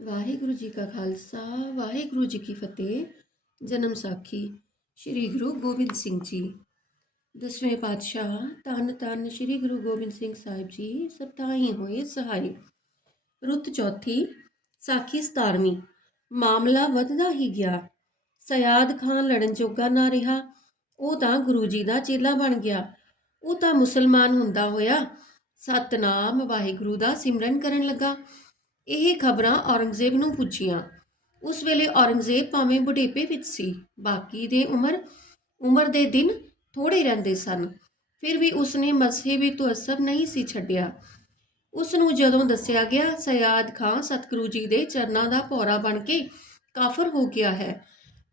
ਵਾਹਿਗੁਰੂ ਜੀ ਕਾ ਖਾਲਸਾ, ਵਾਹਿਗੁਰੂ ਜੀ ਕੀ ਫਤਿਹ। ਜਨਮ ਸਾਖੀ ਸ੍ਰੀ ਗੁਰੂ ਗੋਬਿੰਦ ਸਿੰਘ ਜੀ। ਦਸਵੇਂ ਪਾਤਸ਼ਾਹ, ਧੰਨ ਧੰਨ ਸ੍ਰੀ ਗੁਰੂ ਗੋਬਿੰਦ ਸਿੰਘ ਸਾਹਿਬ ਜੀ ਸਤਾਈ ਹੋਏ ਸਹਾਈ। ਰੁੱਤ ਚੌਥੀ, ਸਾਖੀ 17ਵੀਂ ਮਾਮਲਾ ਵੱਧਦਾ ਹੀ ਗਿਆ। ਸਯਾਦ ਖਾਨ ਲੜਨ ਜੋਗਾ ਨਾ ਰਿਹਾ, ਉਹ ਤਾਂ ਗੁਰੂ ਜੀ ਦਾ ਚੇਲਾ ਬਣ ਗਿਆ। ਉਹ ਤਾਂ ਮੁਸਲਮਾਨ ਹੁੰਦਾ ਹੋਇਆ। ਸਤਨਾਮ ਵਾਹਿਗੁਰੂ ਦਾ ਸਿਮਰਨ ਕਰਨ ਲੱਗਾ। ਇਹ ਖਬਰਾਂ ਔਰੰਗਜ਼ੇਬ ਨੂੰ ਪੁੱਜੀਆਂ। ਉਸ ਵੇਲੇ ਔਰੰਗਜ਼ੇਬ ਭਾਵੇਂ ਬੁਢੇਪੇ ਵਿੱਚ ਸੀ, ਬਾਕੀ ਦੇ ਉਮਰ ਉਮਰ ਦੇ ਦਿਨ ਥੋੜੇ ਰਹਿੰਦੇ ਸਨ। ਫਿਰ ਵੀ ਉਸਨੇ ਮਜ਼ਹਬੀ ਤੁਅਸਬ ਨਹੀਂ ਸੀ ਛੱਡਿਆ। ਉਸ ਨੂੰ ਜਦੋਂ ਦੱਸਿਆ ਗਿਆ, ਸਯਾਦ ਖਾਂ ਸਤਿਗੁਰੂ ਜੀ ਦੇ ਚਰਨਾਂ ਦਾ ਭੌਰਾ ਬਣ ਕੇ ਕਾਫਰ ਹੋ ਗਿਆ ਹੈ,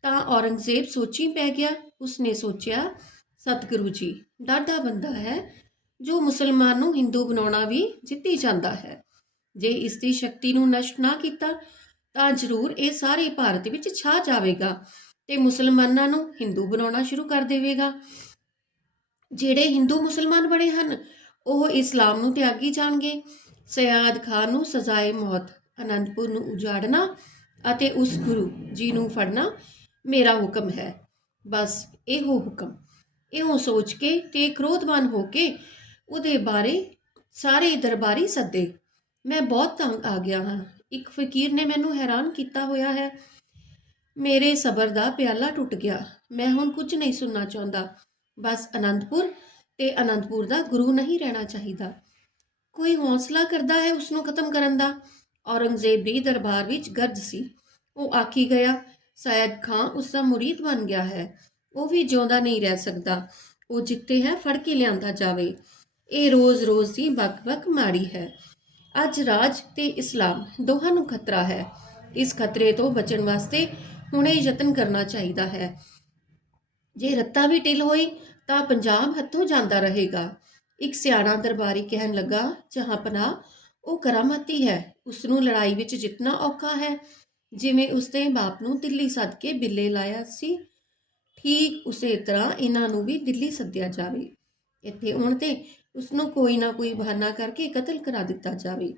ਤਾਂ ਔਰੰਗਜ਼ੇਬ ਸੋਚੀ ਪੈ ਗਿਆ। ਉਸਨੇ ਸੋਚਿਆ, ਸਤਿਗੁਰੂ ਜੀ, ਡਾਢਾ ਬੰਦਾ ਹੈ, ਜੋ ਮੁਸਲਮਾਨ ਨੂੰ ਹਿੰਦੂ ਬਣਾਉਣਾ ਵੀ ਜਿੱਤੀ ਜਾਂਦਾ ਹੈ। ਜੇ ਇਸ ਦੀ ਸ਼ਕਤੀ ਨੂੰ ਨਸ਼ਟ ਨਾ ਕੀਤਾ, ਤਾਂ ਜ਼ਰੂਰ ਇਹ ਸਾਰੇ ਭਾਰਤ ਵਿੱਚ ਛਾ ਜਾਵੇਗਾ ਤੇ ਮੁਸਲਮਾਨਾਂ ਨੂੰ ਹਿੰਦੂ ਬਣਾਉਣਾ ਸ਼ੁਰੂ ਕਰ ਦੇਵੇਗਾ। ਜਿਹੜੇ ਹਿੰਦੂ ਮੁਸਲਮਾਨ ਬਣੇ ਹਨ, ਉਹ ਇਸਲਾਮ ਨੂੰ ਤਿਆਗੀ ਜਾਣਗੇ। ਸਯਾਦ ਖਾਨ ਨੂੰ ਸਜ਼ਾਏ ਮੌਤ, ਅਨੰਦਪੁਰ ਨੂੰ ਉਜਾੜਨਾ ਅਤੇ ਉਸ ਗੁਰੂ ਜੀ ਨੂੰ ਫੜਨਾ ਮੇਰਾ ਹੁਕਮ ਹੈ। ਬਸ ਇਹੋ ਹੁਕਮ। ਇਹੋ ਸੋਚ ਕੇ ਤੇ ਕ੍ਰੋਧਵਾਨ ਹੋ ਕੇ ਉਹਦੇ ਬਾਰੇ ਸਾਰੇ ਦਰਬਾਰੀ ਸੱਦੇ। ਮੈਂ ਬਹੁਤ ਤੰਗ ਆ ਗਿਆ ਹਾਂ। ਇੱਕ ਫਕੀਰ ਨੇ ਮੈਨੂੰ ਹੈਰਾਨ ਕੀਤਾ ਹੋਇਆ ਹੈ। ਮੇਰੇ ਸਬਰ ਦਾ ਪਿਆਲਾ ਟੁੱਟ ਗਿਆ। ਮੈਂ ਹੁਣ ਕੁਝ ਨਹੀਂ ਸੁਣਨਾ ਚਾਹੁੰਦਾ। ਬਸ ਅਨੰਦਪੁਰ ਤੇ ਅਨੰਦਪੁਰ ਦਾ ਗੁਰੂ ਨਹੀਂ ਰਹਿਣਾ ਚਾਹੀਦਾ। ਕੋਈ ਹੌਸਲਾ ਕਰਦਾ ਹੈ ਉਸ ਨੂੰ ਖਤਮ ਕਰਨ ਦਾ? ਔਰੰਗਜ਼ੇਬ ਵੀ ਦਰਬਾਰ ਵਿੱਚ ਗਰਜ ਸੀ। ਉਹ ਆਖੀ ਗਿਆ, ਸ਼ਾਇਦ ਖਾਨ ਉਸ ਦਾ ਮੁਰੀਦ ਬਣ ਗਿਆ ਹੈ। ਉਹ ਵੀ ਜਿਉਂਦਾ ਨਹੀਂ ਰਹਿ ਸਕਦਾ। ਉਹ ਜਿੱਤੇ ਹੈ ਫੜ ਕੇ ਲਿਆਂਦਾ ਜਾਵੇ। ਇਹ ਰੋਜ਼-ਰੋਜ਼ ਦੀ ਬਕ-ਬਕ ਮਾਰੀ ਹੈ। ਅੱਜ ਰਾਜ ਤੇ ਇਸਲਾਮ ਦੋਹਾਂ ਨੂੰ ਖਤਰਾ ਹੈ। ਇਸ ਖਤਰੇ ਤੋਂ ਬਚਣ ਵਾਸਤੇ ਹੁਣੇ ਯਤਨ ਕਰਨਾ ਚਾਹੀਦਾ ਹੈ। ਜੇ ਰੱਤਾ ਵੀ ਢਿੱਲ ਹੋਈ, ਤਾਂ ਪੰਜਾਬ ਹੱਥੋਂ ਜਾਂਦਾ ਰਹੇਗਾ। ਇੱਕ ਸਿਆਣਾ ਦਰਬਾਰੀ ਕਹਿਣ ਲੱਗਾ, ਜਹਾਂ ਜਹਾਂਪਨਾ ਉਹ ਕਰਾਮਾਤੀ ਹੈ। ਉਸ ਨੂੰ ਲੜਾਈ ਵਿੱਚ ਜਿੱਤਣਾ ਔਖਾ ਹੈ। ਜਿਵੇਂ ਉਸਦੇ ਬਾਪ ਨੂੰ ਦਿੱਲੀ ਸੱਦ ਕੇ ਬਿੱਲੇ ਲਾਇਆ ਸੀ, ਠੀਕ ਉਸੇ ਤਰ੍ਹਾਂ ਇਹਨਾਂ ਨੂੰ ਵੀ ਦਿੱਲੀ ਸੱਦਿਆ ਜਾਵੇ। ਇੱਥੇ ਹੁਣ ਤੇ ਉਸ ਨੂੰ ਕੋਈ ਨਾ ਕੋਈ ਬਹਾਨਾ ਕਰਕੇ ਕਤਲ ਕਰਾ ਦਿੱਤਾ ਜਾਵੇ।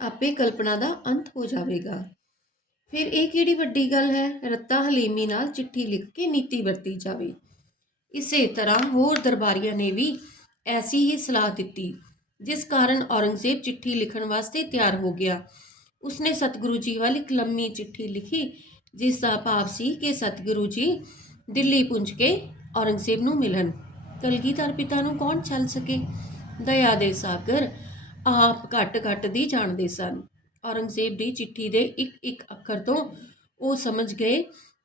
ਆਪੇ ਕਲਪਨਾ ਦਾ ਅੰਤ ਹੋ ਜਾਵੇਗਾ। ਫਿਰ ਇਹ ਕਿਹੜੀ ਵੱਡੀ ਗੱਲ ਹੈ? ਰੱਤਾ ਹਲੀਮੀ ਨਾਲ ਚਿੱਠੀ ਲਿਖ ਕੇ ਨੀਤੀ ਵਰਤੀ ਜਾਵੇ। ਇਸੇ ਤਰ੍ਹਾਂ ਹੋਰ ਦਰਬਾਰੀਆਂ ਨੇ ਵੀ ਐਸੀ ਹੀ ਸਲਾਹ ਦਿੱਤੀ, ਜਿਸ ਕਾਰਨ ਔਰੰਗਜ਼ੇਬ ਚਿੱਠੀ ਲਿਖਣ ਵਾਸਤੇ ਤਿਆਰ ਹੋ ਗਿਆ। ਉਸਨੇ ਸਤਿਗੁਰੂ ਜੀ ਵੱਲ ਇੱਕ ਲੰਮੀ ਚਿੱਠੀ ਲਿਖੀ, ਜਿਸ ਦਾ ਭਾਵ ਸੀ ਕਿ ਸਤਿਗੁਰੂ ਜੀ ਦਿੱਲੀ ਪੁੰਜ ਕੇ ਔਰੰਗਜ਼ੇਬ ਨੂੰ ਮਿਲਣ। ਕਲਗੀਧਰ ਪਿਤਾ ਨੂੰ ਕੌਣ ਛੱਲ ਸਕੇ? ਦਇਆ ਦੇ ਸਾਗਰ ਆਪ ਘੱਟ ਘੱਟ ਦੀ ਜਾਣਦੇ ਸਨ। ਔਰੰਗਜ਼ੇਬ ਦੀ ਚਿੱਠੀ ਦੇ ਇੱਕ ਇੱਕ ਅੱਖਰ ਤੋਂ ਉਹ ਸਮਝ ਗਏ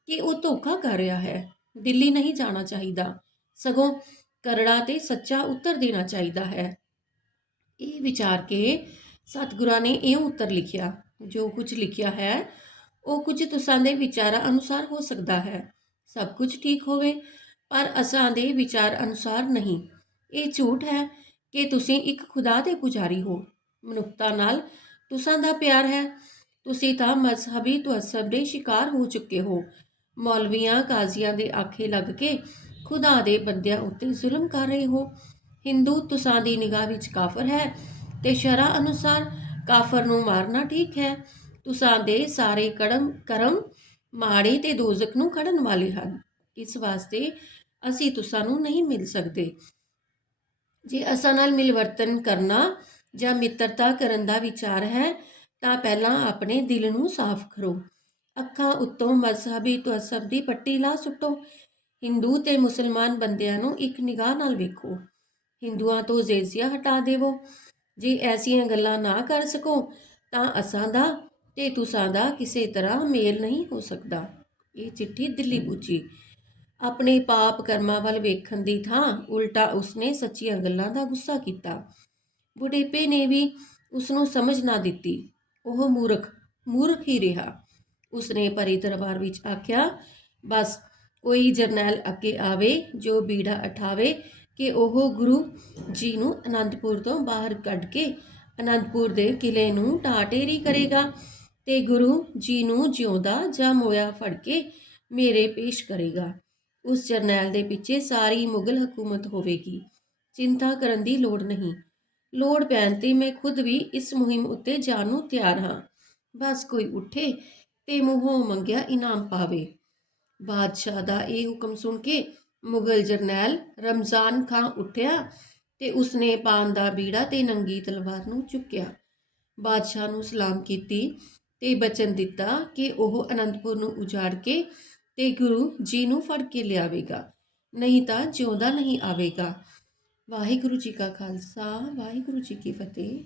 ਕਿ ਉਹ ਧੋਖਾ ਕਰ ਰਿਹਾ ਹੈ। ਦਿੱਲੀ ਨਹੀਂ ਜਾਣਾ ਚਾਹੀਦਾ। ਸਗੋਂ ਕਰੜਾ ਤੇ ਸੱਚਾ ਉੱਤਰ ਦੇਣਾ ਚਾਹੀਦਾ ਹੈ। ਇਹ ਵਿਚਾਰ ਕੇ ਸਤਿਗੁਰਾਂ ਨੇ ਇਹ ਉੱਤਰ ਲਿਖਿਆ, ਜੋ ਕੁਝ ਲਿਖਿਆ ਹੈ, ਉਹ ਕੁਝ ਤੁਸਾਂ ਦੇ ਵਿਚਾਰਾਂ ਅਨੁਸਾਰ ਹੋ ਸਕਦਾ ਹੈ। ਸਭ ਕੁਝ ਠੀਕ ਹੋਵੇ, ਪਰ ਅਸਾਂ ਦੇ ਵਿਚਾਰ ਅਨੁਸਾਰ ਨਹੀਂ। ਇਹ ਝੂਠ ਹੈ ਕਿ ਤੁਸੀਂ ਇੱਕ ਖੁਦਾ ਦੇ ਪੁਜਾਰੀ ਹੋ। ਮਨੁੱਖਤਾ ਨਾਲ ਤੁਸਾਂ ਦਾ ਪਿਆਰ ਹੈ। ਤੁਸੀਂ ਤਾਂ ਮਜ਼ਹਬੀ ਤੁਅਸਬ ਦੇ ਸ਼ਿਕਾਰ ਹੋ ਚੁੱਕੇ ਹੋ। ਮੌਲਵੀਆਂ ਕਾਜ਼ੀਆਂ ਦੇ ਆਖੇ ਲੱਗ ਕੇ ਖੁਦਾ ਦੇ ਬੰਦਿਆਂ ਉੱਤੇ ਜ਼ੁਲਮ ਕਰ ਰਹੇ ਹੋ। ਹਿੰਦੂ ਤੁਸਾਂ ਦੀ ਨਿਗਾਹ ਵਿੱਚ ਕਾਫਰ ਹੈ ਤੇ ਸ਼ਰਾ ਅਨੁਸਾਰ ਕਾਫਰ ਨੂੰ ਮਾਰਨਾ ਠੀਕ ਹੈ। ਤੁਸਾਂ ਦੇ ਸਾਰੇ ਕੜਮ, ਕਰਮ ਮਾੜੇ ਤੇ ਦੋਜ਼ਖ ਨੂੰ ਖੜਨ ਵਾਲੇ ਹਨ। ਇਸ ਵਾਸਤੇ ਅਸੀਂ ਤੁਸਾਂ ਨੂੰ ਨਹੀਂ ਮਿਲ ਸਕਦੇ। ਜੇ ਅਸਾਂ ਨਾਲ ਮਿਲਵਰਤਨ ਕਰਨਾ ਜਾਂ ਮਿੱਤਰਤਾ ਕਰਨ ਦਾ ਵਿਚਾਰ ਹੈ, ਤਾਂ ਪਹਿਲਾਂ ਆਪਣੇ ਦਿਲ ਨੂੰ ਸਾਫ਼ ਕਰੋ। ਅੱਖਾਂ ਉੱਤੋਂ ਮਜ਼ਹਬੀ ਤੁਅਸਬ ਦੀ ਪੱਟੀ ਲਾ ਸੁੱਟੋ। ਹਿੰਦੂ ਤੇ ਮੁਸਲਮਾਨ ਬੰਦਿਆਂ ਨੂੰ ਇੱਕ ਨਿਗਾਹ ਨਾਲ ਵੇਖੋ। ਹਿੰਦੂਆਂ ਤੋਂ ਜੇਜ਼ੀਆ ਹਟਾ ਦੇਵੋ। ਜੇ ਐਸੀਆਂ ਗੱਲਾਂ ਨਾ ਕਰ ਸਕੋ, ਤਾਂ ਅਸਾਂ ਦਾ ਤੇ ਤੁਸਾਂ ਦਾ ਕਿਸੇ ਤਰ੍ਹਾਂ ਮੇਲ ਨਹੀਂ ਹੋ ਸਕਦਾ। ਇਹ ਚਿੱਠੀ ਦਿੱਲੀ ਪੁੱਜੀ। ਆਪਣੇ ਪਾਪ ਕਰਮਾਂ ਵੱਲ ਵੇਖਣ ਦੀ ਥਾਂ ਉਲਟਾ ਉਸਨੇ ਸੱਚੀਆਂ ਗੱਲਾਂ ਦਾ ਗੁੱਸਾ ਕੀਤਾ। ਬੁਢੇਪੇ ਨੇ ਵੀ ਉਸ ਨੂੰ ਸਮਝ ਨਾ ਦਿੱਤੀ। ਉਹ ਮੂਰਖ ਮੂਰਖ ਹੀ ਰਿਹਾ। ਉਸਨੇ ਪਰੀ ਦਰਬਾਰ ਵਿੱਚ ਆਖਿਆ, ਬਸ ਕੋਈ ਜਰਨੈਲ ਅੱਗੇ ਆਵੇ, ਜੋ ਬੀੜਾ ਉਠਾਵੇ ਕਿ ਉਹ ਗੁਰੂ ਜੀ ਨੂੰ ਅਨੰਦਪੁਰ ਤੋਂ ਬਾਹਰ ਕੱਢ ਕੇ ਅਨੰਦਪੁਰ ਦੇ ਕਿਲੇ ਨੂੰ ਟਾਟੇਰੀ ਕਰੇਗਾ ਤੇ ਗੁਰੂ ਜੀ ਨੂੰ ਜਿਉਂਦਾ ਜਾਂ ਮੋਇਆ ਫੜ ਕੇ ਮੇਰੇ ਪੇਸ਼ ਕਰੇਗਾ। ਉਸ ਜਰਨੈਲ ਦੇ ਪਿੱਛੇ ਸਾਰੀ ਮੁਗਲ ਹਕੂਮਤ ਹੋਵੇਗੀ। ਚਿੰਤਾ ਕਰਨ ਦੀ ਲੋੜ ਨਹੀਂ। ਲੋੜ ਪੈਣ ਤੇ ਮੈਂ ਖੁਦ ਵੀ ਇਸ ਮੁਹਿੰਮ ਉੱਤੇ ਜਾਣ ਨੂੰ ਤਿਆਰ ਹਾਂ। ਬਸ ਕੋਈ ਉੱਠੇ ਤੇ ਮੂੰਹੋਂ ਮੰਗਿਆ ਇਨਾਮ ਪਾਵੇ। ਬਾਦਸ਼ਾਹ ਦਾ ਇਹ ਹੁਕਮ ਸੁਣ ਕੇ ਮੁਗਲ ਜਰਨੈਲ ਰਮਜ਼ਾਨ ਖਾਂ ਉੱਠਿਆ ਤੇ ਉਸਨੇ ਪਾਨ ਦਾ ਬੀੜਾ ਤੇ ਨੰਗੀ ਤਲਵਾਰ ਨੂੰ ਚੁੱਕਿਆ। ਬਾਦਸ਼ਾਹ ਨੂੰ ਸਲਾਮ ਕੀਤੀ ਤੇ ਬਚਨ ਦਿੱਤਾ ਕਿ ਉਹ ਅਨੰਦਪੁਰ ਨੂੰ ਉਜਾੜ ਕੇ ਤੇ ਗੁਰੂ ਜੀ ਨੂੰ ਫੜ ਕੇ ਲਿਆਵੇਗਾ, ਨਹੀਂ ਤਾਂ ਜਿਉਂਦਾ ਨਹੀਂ ਆਵੇਗਾ। ਵਾਹਿਗੁਰੂ ਜੀ ਕਾ ਖਾਲਸਾ, ਵਾਹਿਗੁਰੂ ਜੀ ਕੀ ਫਤਿਹ।